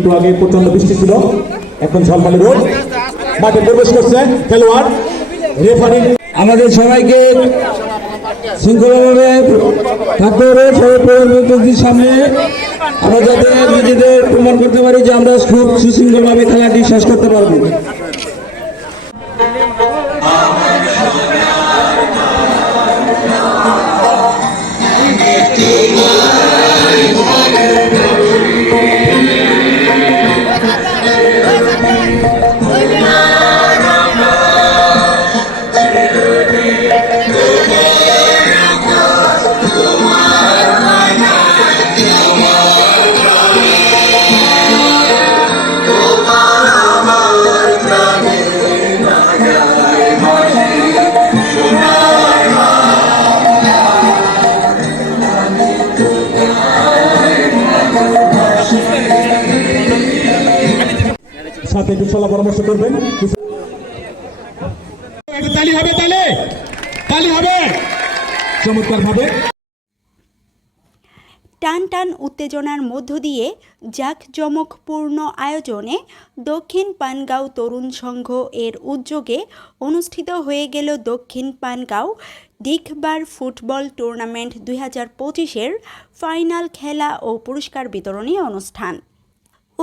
একটু আগে প্রচণ্ড বৃষ্টি ছিল। এখন ঝলমালে রোড মাঠে প্রবেশ করছে খেলোয়াড়, রেফারি। আমাদের সবাইকে শৃঙ্খলাভাবে থাকতে হবে। সবাই প্রধানমন্ত্রীর সামনে। আমরা যাতে নিজেদের প্রমাণ করতে পারি যে আমরা খুব সুশৃঙ্খলভাবে খেলাটি শেষ করতে পারব। একটু চলা পরামর্শ করবেন। টান টান উত্তেজনার মধ্য দিয়ে জাঁকজমকপূর্ণ আয়োজনে দক্ষিণ পানগাঁও তরুণ সংঘ এর উদ্যোগে অনুষ্ঠিত হয়ে গেল দক্ষিণ পানগাঁও দিকবার ফুটবল টুর্নামেন্ট দুই হাজার পঁচিশের ফাইনাল খেলা ও পুরস্কার বিতরণী অনুষ্ঠান।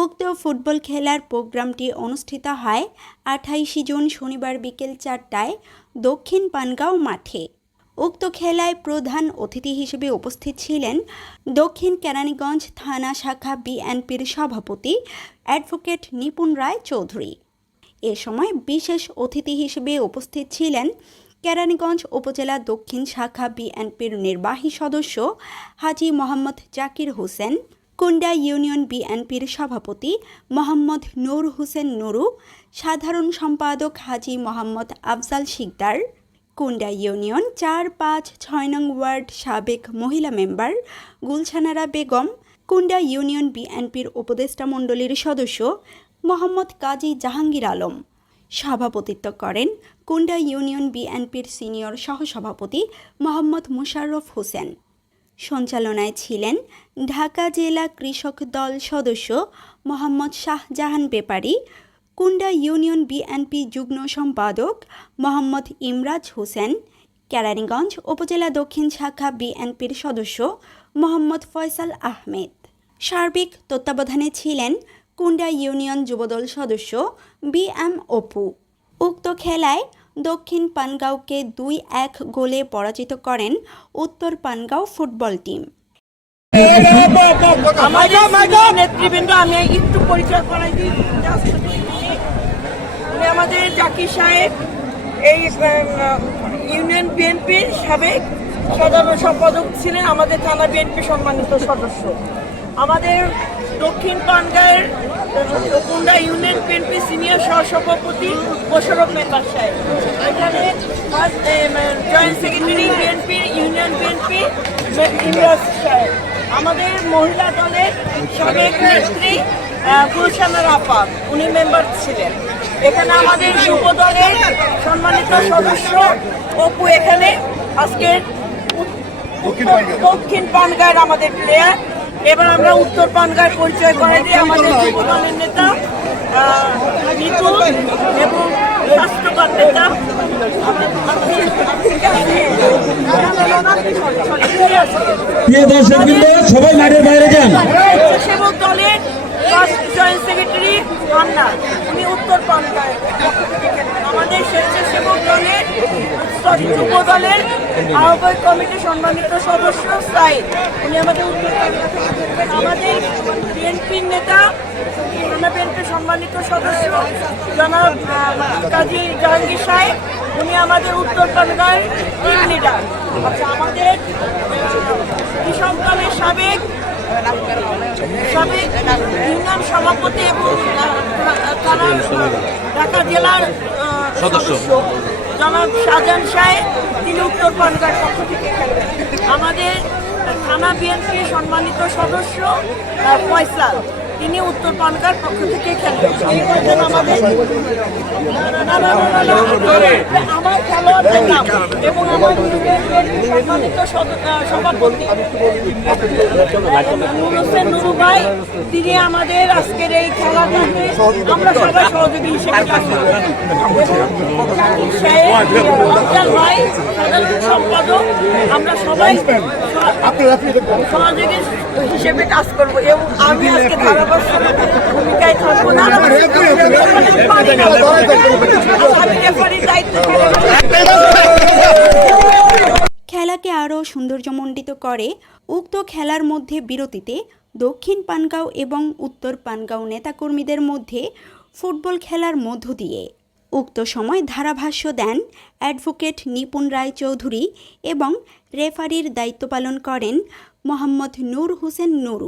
উক্ত ফুটবল খেলার প্রোগ্রামটি অনুষ্ঠিত হয় আঠাইশে জুন শনিবার বিকেল চারটায় দক্ষিণ পানগাঁও মাঠে। উক্ত খেলায় প্রধান অতিথি হিসেবে উপস্থিত ছিলেন দক্ষিণ কেরানীগঞ্জ থানা শাখা বিএনপির সভাপতি অ্যাডভোকেট নিপুণ রায় চৌধুরী। এ সময় বিশেষ অতিথি হিসেবে উপস্থিত ছিলেন কেরানীগঞ্জ উপজেলা দক্ষিণ শাখা বিএনপির নির্বাহী সদস্য হাজি মোহাম্মদ জাকির হোসেন কুন্ডা ইউনিয়ন বিএনপির সভাপতি মোহাম্মদ নূর হোসেন নুরু, সাধারণ সম্পাদক হাজি মোহাম্মদ আফজাল শিকদার, কুন্ডা ইউনিয়ন চার পাঁচ ছয় নং ওয়ার্ড সাবেক মহিলা মেম্বার গুলছানারা বেগম, কুন্ডা ইউনিয়ন বিএনপির উপদেষ্টা মণ্ডলীর সদস্য মোহাম্মদ কাজী জাহাঙ্গীর আলম। সভাপতিত্ব করেন কুন্ডা ইউনিয়ন বিএনপির সিনিয়র সহসভাপতি মোহাম্মদ মুশাররফ হোসেন। সঞ্চালনায় ছিলেন ঢাকা জেলা কৃষক দল সদস্য মোহাম্মদ শাহজাহান বেপারী, কুন্ডা ইউনিয়ন বিএনপি যুগ্ম সম্পাদক মোহাম্মদ ইমরাজ হোসেন, কেরানীগঞ্জ উপজেলা দক্ষিণ শাখা বিএনপির সদস্য মোহাম্মদ ফয়সাল আহমেদ। সার্বিক তত্ত্বাবধানে ছিলেন কুন্ডা ইউনিয়ন যুবদল সদস্য বি এম অপু। উক্ত খেলায় দক্ষিণ পানগাঁওকে দুই এক গোলে পরাজিত করেন উত্তর পানগাঁও ফুটবল টিম। নেতৃবৃন্দ, আমি একটু পরিচয় করাই দিই আমাদের জাকির সাহেব, এই ইউনিয়ন বিএনপির সাবেক সাধারণ সম্পাদক ছিলেন, আমাদের থানা বিএনপি সম্মানিত সদস্য। আমাদের দক্ষিণ পানগাঁয়ের কুন্ডা ইউনিয়ন বিএনপি সিনিয়র সহসভাপতি মোশারফ মেম্বার সাহেব। এখানে joint secretary BNP union BNP Imraj সাহেব। আমাদের মহিলা দলের সাবেক নেত্রী গুলশানার আপা উনি মেম্বার ছিলেন। এখানে আমাদের যুব দলের সম্মানিত সদস্য অপু এখানে। আজকের দক্ষিণ পানগাঁয়ের আমাদের প্লেয়ার এবার আমরা উত্তর পানগাঁয়ের পরিচয় করে দিই। আমাদের যুব দলের নেতা নিতু এবং স্বাস্থ্যকর নেতা। প্রিয় সবাই মাঠের বাইরে যান। স্বেচ্ছাসেবক দলের ফার্স্ট জয়েন্ট সেক্রেটারি হান্না উনি উত্তর। আমাদের স্বেচ্ছাসেবক দলের যুব দলের আহ্বায়ক কমিটির সম্মানিত সদস্য সাইদ। উনি আমাদের আমাদের বিএনপির নেতা থানা বিএনপির সম্মানিত সদস্য জনাব কাজী জাহাঙ্গীর সাহেব। উনি আমাদের উত্তর পানগাঁয়ের টিম লিডার আমাদের কৃষক দলের সাবেক সাবেক ইউনিয়ন সভাপতি এবং ঢাকা জেলার সদস্য। জনাব শাহজাহান সাহেব, তিনি উত্তর পানগার পক্ষ থেকে খেলবেন। আমাদের থানা বিএনপি সম্মানিত সদস্য ফয়সাল। তিনি উত্তর পানকার পক্ষ থেকে খেলবেন। আমাদের আমার তিনি আমাদের আজকের এই খেলাটাকে আমরা সবাই সহযোগী হিসেবে কাজ সম্পাদক, আমরা সবাই সহযোগী হিসেবে কাজ করব। এবং আমি আজকে খেলাকে আরও সৌন্দর্যমণ্ডিত করে, উক্ত খেলার মধ্যে বিরতিতে দক্ষিণ পানগাঁও এবং উত্তর পানগাঁও নেতাকর্মীদের মধ্যে ফুটবল খেলার মধ্য দিয়ে। উক্ত সময় ধারাভাষ্য দেন অ্যাডভোকেট নিপুণ রায় চৌধুরী এবং রেফারির দায়িত্ব পালন করেন মোহাম্মদ নূর হোসেন নুরু।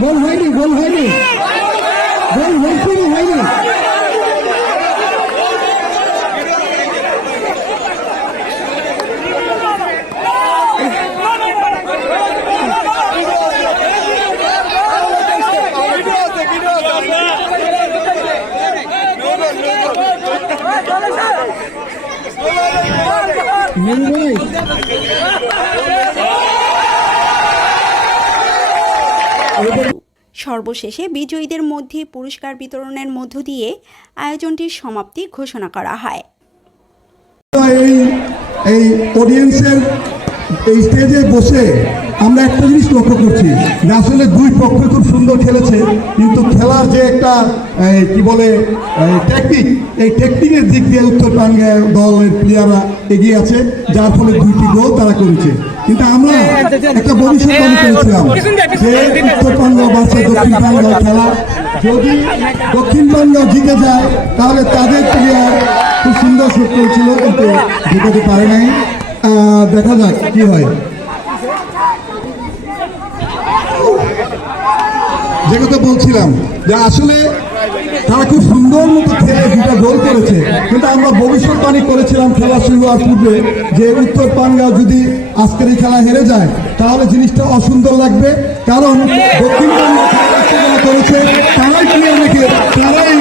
গোল হয়নি গোল হয়নি গোল হয়েছে কি হয়নি মিনু ভাই সর্বশেষে বিজয়ীদের মধ্যে পুরস্কার বিতরণের মধ্য দিয়ে আয়োজনটির সমাপ্তি ঘোষণা করা হয়। এই অডিয়েন্সের এই স্টেজে বসে আমরা একটা জিনিস লক্ষ্য করছি। যে আসলে দুই পক্ষ খুব সুন্দর খেলেছে, কিন্তু খেলার যে একটা কি বলে টেকনিক এই টেকনিকের দিক দিয়ে উত্তর পাঙ্গা দলের প্লেয়াররা এগিয়ে আছে, যার ফলে দুইটি গোল তারা করেছে। কিন্তু আমরা একটা ভবিষ্যৎবাণী করেছিলাম যে উত্তর পাঙ্গা বাসে দক্ষিণ খেলা। যদি দক্ষিণ পাঙ্গা জিতে যায়, তাহলে তাদের প্লেয়ার খুব সুন্দর শুট করেছিল, কিন্তু জিতাতে পারে নাই। দেখা যাক কি হয়। যে কথা বলছিলাম যে আসলে তারা খুব সুন্দর মতো খেলে দুটা গোল করেছে। কিন্তু আমরা ভবিষ্যৎবাণী করেছিলাম খেলা শুরু হওয়ার পূর্বে যে উত্তর পানগাঁও যদি আজকের এই খেলা হেরে যায়, তাহলে জিনিসটা অসুন্দর লাগবে। কারণ দক্ষিণ করেছে, তারাই তারাই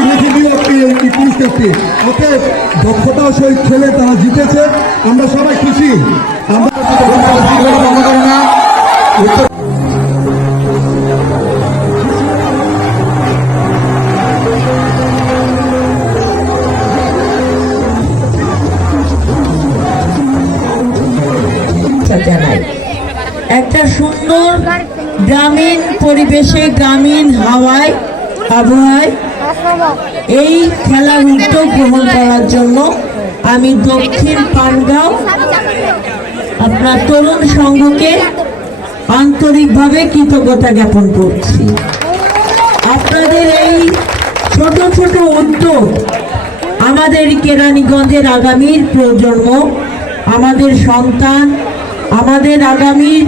এই পুরস্কারটি ওকে দক্ষতার সহিত খেলে তারা জিতেছে। আমরা সবাই খুশি। আমরা পরিবেশে গ্রামীণ হাওয়ায়, আবহাওয়ায় এই খেলার উদ্যোগ গ্রহণ করার জন্য আমি দক্ষিণ পানগাঁও আপনার তরুণ সংঘকে আন্তরিকভাবে কৃতজ্ঞতা জ্ঞাপন করছি। আপনাদের এই ছোট ছোট উদ্যোগ আমাদের কেরানীগঞ্জের আগামীর প্রজন্ম, আমাদের সন্তান, আমাদের আগামীর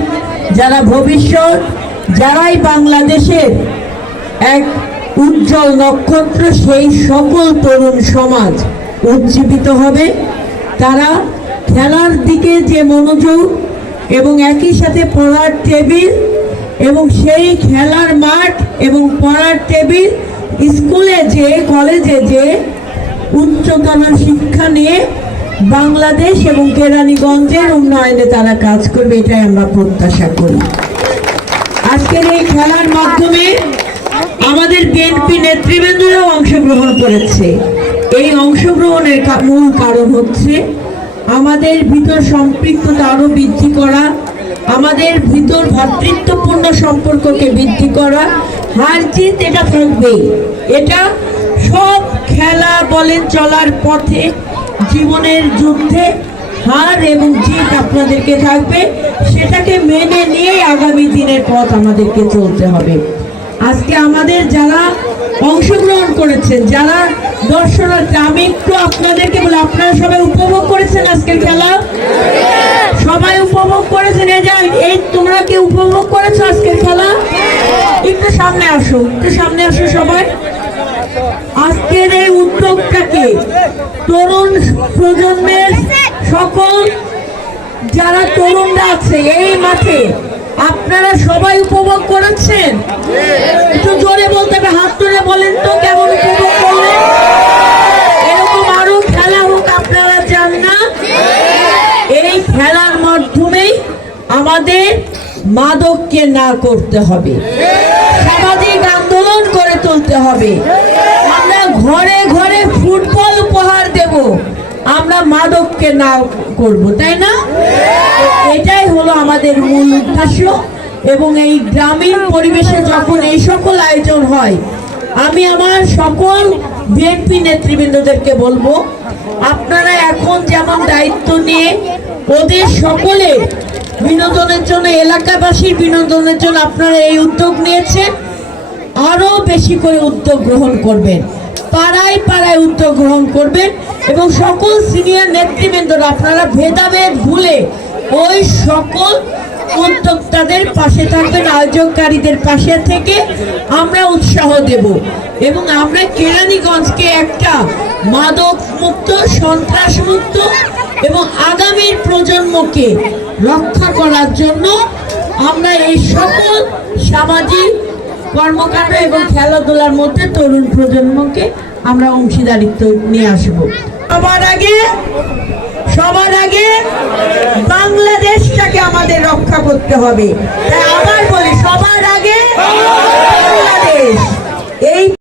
যারা ভবিষ্যৎ যারাই বাংলাদেশের এক উজ্জ্বল নক্ষত্র, সেই সকল তরুণ সমাজ উজ্জীবিত হবে। তারা খেলার দিকে যে মনোযোগ এবং একই সাথে পড়ার টেবিল এবং সেই খেলার মাঠ এবং পড়ার টেবিল স্কুলে যে, কলেজে যে উচ্চতর শিক্ষা নিয়ে বাংলাদেশ এবং কেরানীগঞ্জের উন্নয়নে তারা কাজ করবে, এটাই আমরা প্রত্যাশা করি। আজকের এই খেলার মাধ্যমে আমাদের বিএনপি নেতৃবৃন্দরাও অংশগ্রহণ করেছে। এই অংশগ্রহণের মূল কারণ হচ্ছে আমাদের ভিতর সম্পৃক্ততা আরও বৃদ্ধি করা, আমাদের ভিতর ভ্রাতৃত্বপূর্ণ সম্পর্ককে বৃদ্ধি করা। হার জিত এটা থাকবেই। এটা সব খেলা বলেন চলার পথে, জীবনের যুদ্ধে হার এবং জিত আপনাদেরকে থাকবে, সেটাকে মেনে নিয়েই আগামী দিনের পথ আমাদেরকে চলতে হবে। আজকে আমাদের যারা অংশগ্রহণ করেছেন, যারা দর্শনার্থী, আমি একটু আপনাদেরকে বলে, আপনারা সবাই উপভোগ করেছেন আজকের খেলা? সবাই উপভোগ করেছেন? এই যে, এই তোমরা কি উপভোগ করেছ আজকের খেলা? একটু সামনে আসো, একটু সামনে আসো সবাই। আজকের এই উদ্যোগটাকে তরুণ প্রজন্মের সকল যারা তরুণরা আছে, এই মাঠে আপনারা সবাই উপভোগ করেছেন? একটু জোরে বলতে হবে, হাত তুলে বলেন তো কেমন উপভোগ করলেন? এরকম আরও খেলা হোক, আপনারা চান না? এই খেলার মাধ্যমেই আমাদের মাদককে না করতে হবে। সামাজিক আন্দোলন করে তুলতে হবে। আমরা ঘরে ঘরে ফুটবল উপহার দেব। আমরা মাদককে না করব, তাই না? এটাই হলো আমাদের মূল উদ্দেশ্য। এবং এই গ্রামীণ পরিবেশে যখন এই সকল আয়োজন হয়, আমি আমার সকল বিএনপি নেতৃবৃন্দদেরকে বলব, আপনারা এখন যেমন দায়িত্ব নিয়ে ওদের সকলে বিনোদনের জন্য, এলাকাবাসীর বিনোদনের জন্য আপনারা এই উদ্যোগ নিয়েছেন, আরও বেশি করে উদ্যোগ গ্রহণ করবেন। পাড়ায় পাড়ায় উদ্যোগ গ্রহণ করবেন। এবং সকল সিনিয়র নেতৃবৃন্দরা, আপনারা ভেদাভেদ ভুলে ওই সকল উদ্যোক্তাদের পাশে থাকবেন আয়োজককারীদের পাশে থেকে আমরা উৎসাহ দেব। এবং আমরা কেরানীগঞ্জকে একটা মাদক মুক্ত সন্ত্রাস মুক্ত এবং আগামীর প্রজন্মকে রক্ষা করার জন্য আমরা এই সকল সামাজিক কর্মকাণ্ড এবং খেলাধুলার মধ্যে তরুণ প্রজন্মকে আমরা অংশীদারিত্ব নিয়ে আসব। সবার আগে সবার আগে বাংলাদেশটাকে আমাদের রক্ষা করতে হবে। তাই আবার বলি, সবার আগে বাংলাদেশ। এই